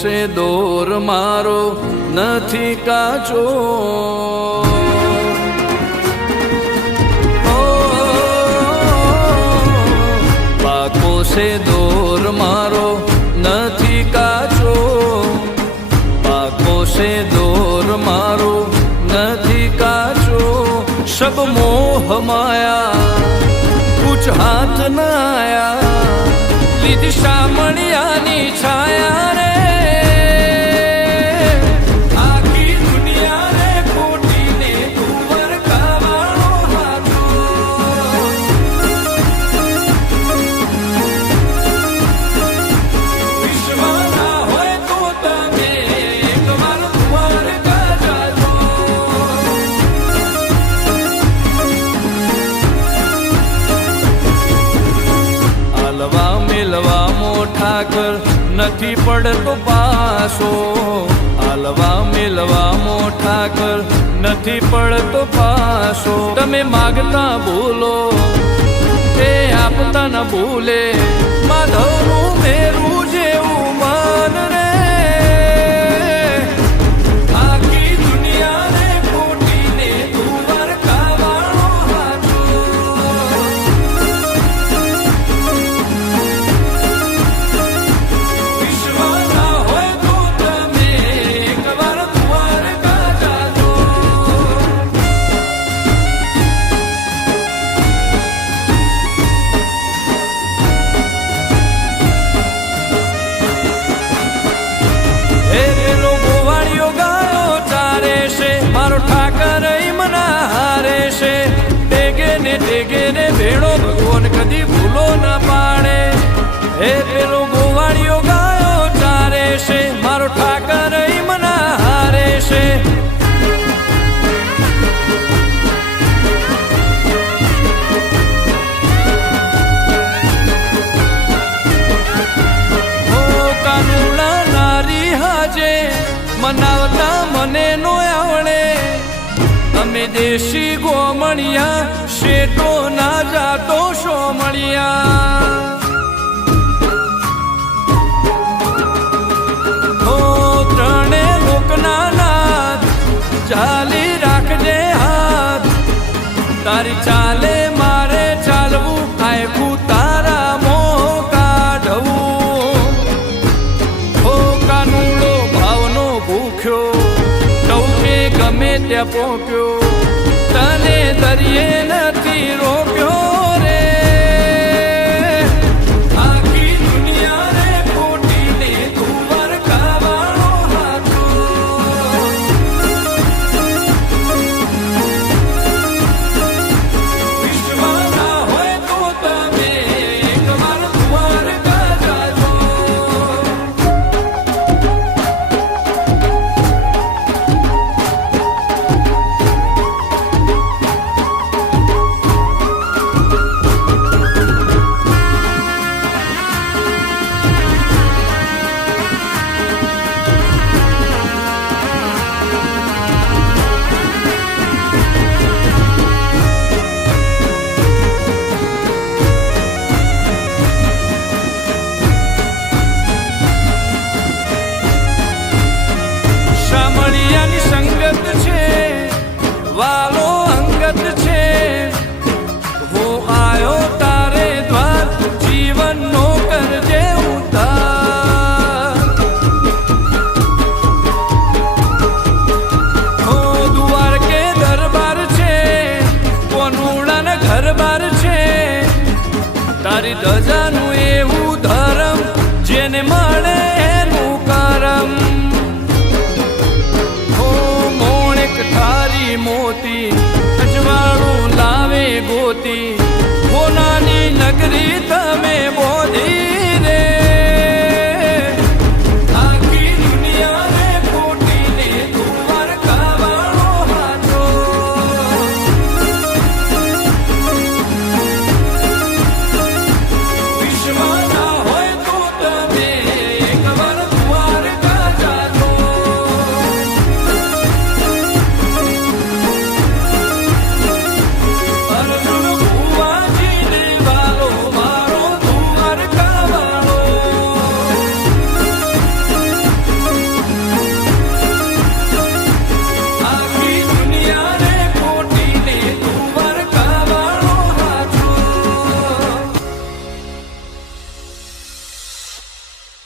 છે દોર મારો નથી કાચો, પાકો છે દોર મારો નથી કાચો, પાકો છે દોર મારો નથી કાચો। सब मोह माया कुछ हाथ न आया, લીધી શામળિયાની છાયા રે, આખી દુનિયા રે ખોટીને તું વરકાવાળો હાથો। વિશ્વના હોય તો તમે એકવાર દ્વારકા જાજો। આલવા મેલવા મોઠાકર નથી પડતો પાસો, આલવા મેલવા મોઠાકર નથી પડતો પાસો। તમે માગતા ભૂલો એ આપતા ન ભૂલે, માધવનું મેરું જેવું મન રે, આખી દુનિયા રે ખોટીને તું વરકાવાળો હાથો। વિશ્વના હોય તો તમે એકવાર દ્વારકા જાજો। હે પેલો ગોવાળિયો ગાયો ચારે છે, મારો ઠાકર મના હારે છે, ટેગે ને ભેળો ભગવાન કદી ભૂલો ન પાડે। હે પેલો ગોવાળિયો ગાયો ચારે છે, મારો ઠાકર મના હારે છે। ઓ કાનુડા નારી હાજે મનાવતા મને નો આવડે, અમે દેશી ગોમણિયા શેઠો ના જાતો સોમણિયા। ઓ ત્રણે લોકના નાથ ચાલી રાખજે હાથ, તારી ચાલે મારે ચાલવું, આયખું તારા મોહ કાઢવું। ઓ કાનુડો ભાવનો ભૂખ્યો ટૌકે ગમે ત્યાં પોક્યો, તને દરિયે નથી રોક્યો રે, આખી દુનિયા રે ખોટીને તું વરકાવાળો હાથો। વિશ્વના હોય તો તમે એકવાર દ્વારકા જાજો। શામળિયાની સંગત છે, વાલો અંગત છે, હું આયો તારે દ્વાર, જીવનનો કરજે ઉદ્ધાર। હો દ્વારકે દરબાર છે, કોનુડાના ઘર બાર છે, તારી ધજાનું એવું ધર્મ જેને મળે એનું કરમ। ઓ મોણેક ઠારી મોતી